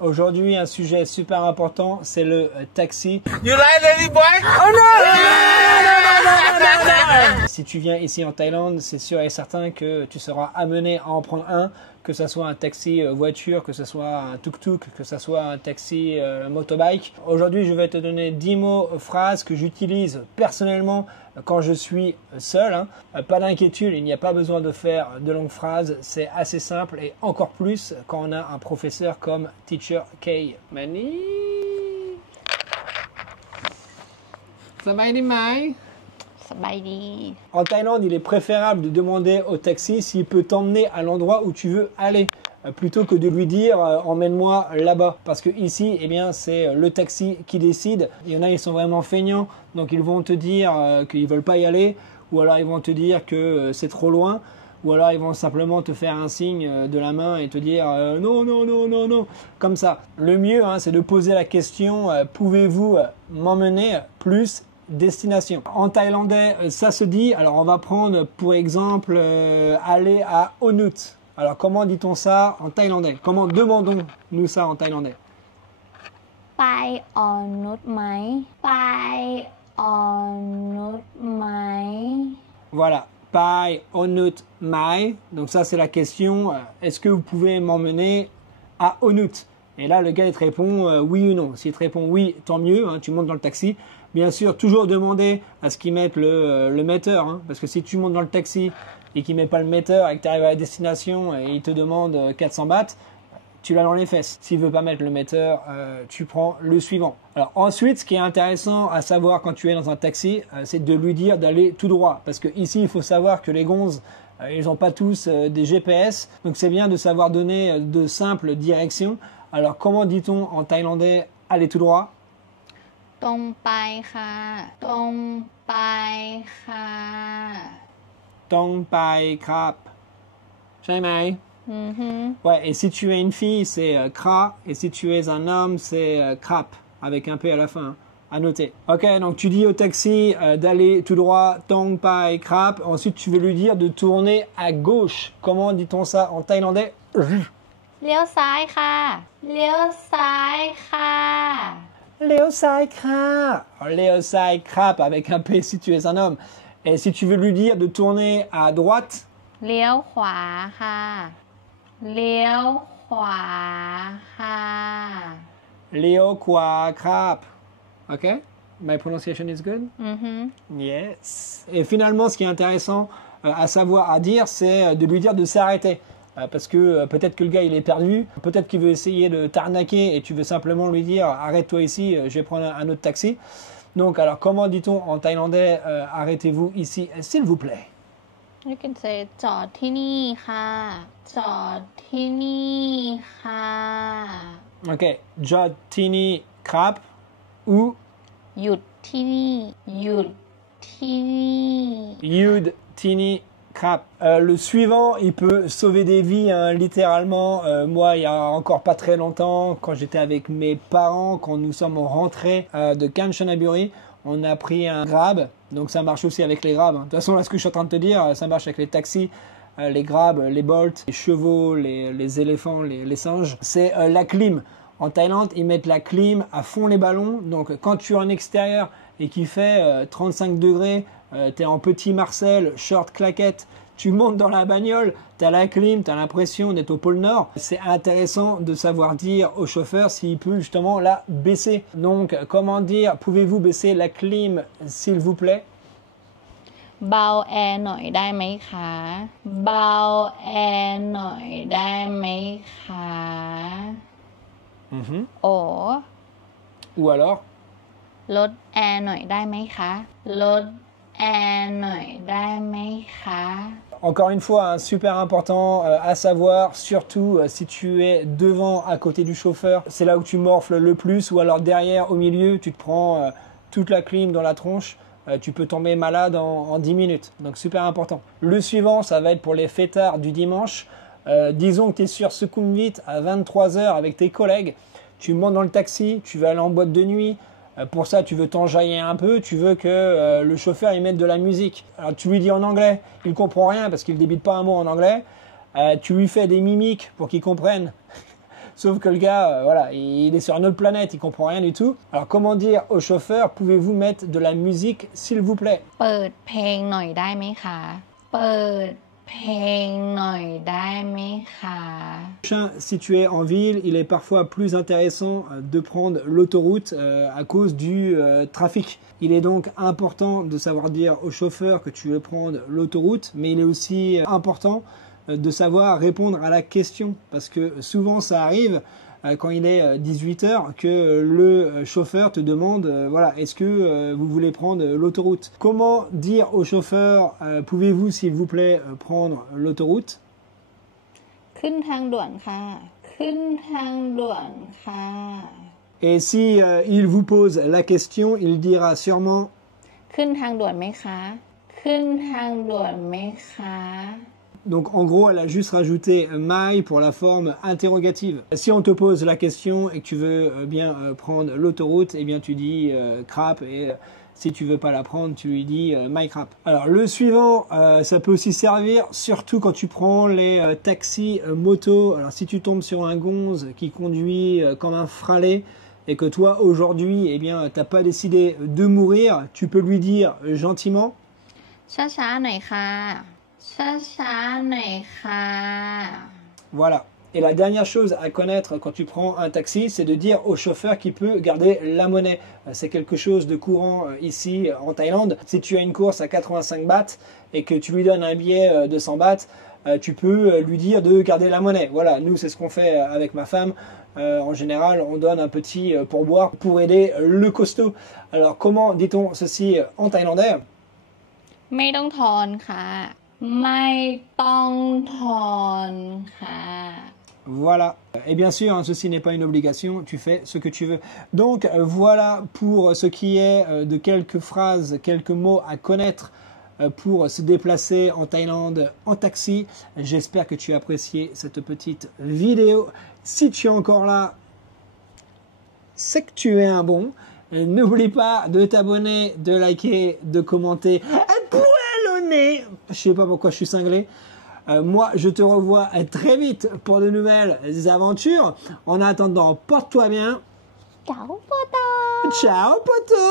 Aujourd'hui, un sujet super important, c'est le taxi. You like lady boy? Oh no! Si tu viens ici en Thaïlande, c'est sûr et certain que tu seras amené à en prendre un, que ce soit un taxi voiture, que ce soit un tuk-tuk, que ce soit un taxi motobike. Aujourd'hui, je vais te donner 10 mots, phrases que j'utilise personnellement quand je suis seul. Hein. Pas d'inquiétude, il n'y a pas besoin de faire de longues phrases, c'est assez simple et encore plus quand on a un professeur comme Teacher K. Mani. Samaïdi Mai. En Thaïlande, il est préférable de demander au taxi s'il peut t'emmener à l'endroit où tu veux aller, plutôt que de lui dire emmène-moi là-bas. Parce que ici, eh bien, c'est le taxi qui décide. Il y en a, ils sont vraiment feignants, donc ils vont te dire qu'ils veulent pas y aller, ou alors ils vont te dire que c'est trop loin, ou alors ils vont simplement te faire un signe de la main et te dire non, non, non, non, non, comme ça. Le mieux, hein, c'est de poser la question pouvez-vous m'emmener plus destination. En thaïlandais, ça se dit, alors on va prendre pour exemple aller à Onut. Alors comment dit-on ça en thaïlandais? Comment demandons-nous ça en thaïlandais? Pai Onut Mai. Pai Onut Mai. Voilà, Pai Onut Mai. Donc ça c'est la question, est-ce que vous pouvez m'emmener à Onut? Et là le gars il te répond oui ou non. S'il te répond oui, tant mieux, hein, tu montes dans le taxi. Bien sûr, toujours demander à ce qu'ils mettent le metteur, hein, parce que si tu montes dans le taxi et qu'ils ne mettent pas le metteur et que tu arrives à la destination et ils te demandent 400 bahts, tu l'as dans les fesses. S'il ne veut pas mettre le metteur, tu prends le suivant. Alors ensuite, ce qui est intéressant à savoir quand tu es dans un taxi, c'est de lui dire d'aller tout droit, parce que ici, il faut savoir que les gonzes, ils n'ont pas tous des GPS, donc c'est bien de savoir donner de simples directions. Alors comment dit-on en thaïlandais aller tout droit? Tong Pai Kha. Tong Pai Kha. Tong Pai Krap. Jamais. Ouais, et si tu es une fille, c'est Kra, et si tu es un homme, c'est Krap, avec un P à la fin. Hein. À noter. Ok, donc tu dis au taxi d'aller tout droit, Tong Pai Krap. Ensuite, tu veux lui dire de tourner à gauche. Comment dit-on ça en thaïlandais? Liao Sai Kha. Liao Sai Kha. Léo Sai Krap. Léo Sai Krap avec un P si tu es un homme. Et si tu veux lui dire de tourner à droite? Liao Khwa Kha. Liao Khwa Kha. Léo Kwa Krap. Ok? My pronunciation is good? Yes. Et finalement, ce qui est intéressant à savoir, à dire, c'est de lui dire de s'arrêter. Parce que peut-être que le gars il est perdu, peut-être qu'il veut essayer de t'arnaquer et tu veux simplement lui dire arrête-toi ici, je vais prendre un autre taxi. Donc alors comment dit-on en thaïlandais arrêtez-vous ici s'il vous plaît? You can say Jod Thi Ni Kha. Jod Thi Ni Kha. Ok, Jod Thi Ni Krap ou Yut Thi Ni. Yut Thi Ni. Yud Thi Ni Krap. Le suivant, il peut sauver des vies, hein, littéralement. Moi, il y a encore pas très longtemps, quand j'étais avec mes parents, quand nous sommes rentrés de Kanchanaburi, on a pris un Grab. Donc ça marche aussi avec les Grabs. Hein. De toute façon, là, ce que je suis en train de te dire, ça marche avec les taxis, les Grabs, les Bolt, les chevaux, les éléphants, les singes. C'est la clim. En Thaïlande, ils mettent la clim à fond les ballons. Donc quand tu es en extérieur et qu'il fait 35 degrés, tu es en petit Marcel, short, claquette, tu montes dans la bagnole, tu as la clim, tu as l'impression d'être au pôle Nord. C'est intéressant de savoir dire au chauffeur s'il peut justement la baisser. Donc, comment dire, pouvez-vous baisser la clim s'il vous plaît? Bao air nộiได้ไหมคะ Bao air หน่อยได้ไหมคะ Or Ou alors ลดแอร์หน่อยได้ไหมคะลดแอร์หน่อยได้ไหมคะ Encore une fois, hein, super important à savoir, surtout si tu es devant, à côté du chauffeur, c'est là où tu morfles le plus, ou alors derrière, au milieu, tu te prends toute la clim dans la tronche, tu peux tomber malade en 10 minutes. Donc super important. Le suivant, ça va être pour les fêtards du dimanche. Disons que tu es sur Sukhumvit à 23h avec tes collègues, tu montes dans le taxi, tu vas aller en boîte de nuit. Pour ça, tu veux t'enjailler un peu, tu veux que le chauffeur il mette de la musique. Alors tu lui dis en anglais, il comprend rien parce qu'il ne débite pas un mot en anglais. Tu lui fais des mimiques pour qu'il comprenne Sauf que le gars, voilà, il est sur une autre planète, il comprend rien du tout. Alors comment dire au chauffeur, pouvez-vous mettre de la musique s'il vous plaît? เปิดเพลงหน่อยได้ไหมคะ เปิดเพลงหน่อยได้ไหมคะ Si tu es en ville, il est parfois plus intéressant de prendre l'autoroute à cause du trafic. Il est donc important de savoir dire au chauffeur que tu veux prendre l'autoroute, mais il est aussi important de savoir répondre à la question, parce que souvent ça arrive quand il est 18h que le chauffeur te demande voilà, est-ce que vous voulez prendre l'autoroute? Comment dire au chauffeur pouvez-vous s'il vous plaît prendre l'autoroute? ขึ้นทางด่วนค่ะ ขึ้นทางด่วนค่ะ Et si il vous pose la question, il dira sûrement ขึ้นทางด่วนไหมคะ ขึ้นทางด่วนไหมคะ Donc en gros, elle a juste rajouté my pour la forme interrogative. Si on te pose la question et que tu veux bien prendre l'autoroute, eh bien tu dis crap, et si tu veux pas la prendre, tu lui dis my crap. Alors le suivant, ça peut aussi servir surtout quand tu prends les taxis motos. Alors si tu tombes sur un gonze qui conduit comme un fralé et que toi aujourd'hui, eh bien t'as pas décidé de mourir, tu peux lui dire gentiment ช้าๆหน่อยค่ะ ช้าๆหน่อยค่ะ Voilà. Et la dernière chose à connaître quand tu prends un taxi, c'est de dire au chauffeur qu'il peut garder la monnaie. C'est quelque chose de courant ici en Thaïlande. Si tu as une course à 85 bahts et que tu lui donnes un billet de 100 bahts, tu peux lui dire de garder la monnaie. Voilà, nous c'est ce qu'on fait avec ma femme. En général, on donne un petit pourboire pour aider le costaud. Alors comment dit-on ceci en thaïlandais? ไม่ต้องทอนค่ะ ไม่ต้องทอนค่ะ Voilà. Et bien sûr, hein, ceci n'est pas une obligation, tu fais ce que tu veux. Donc voilà pour ce qui est de quelques phrases, quelques mots à connaître pour se déplacer en Thaïlande en taxi. J'espère que tu as apprécié cette petite vidéo. Si tu es encore là, c'est que tu es un bon. N'oublie pas de t'abonner, de liker, de commenter. Je sais pas pourquoi je suis cinglé. Moi, je te revois très vite pour de nouvelles aventures. En attendant, porte-toi bien. Ciao, poto. Ciao, poto.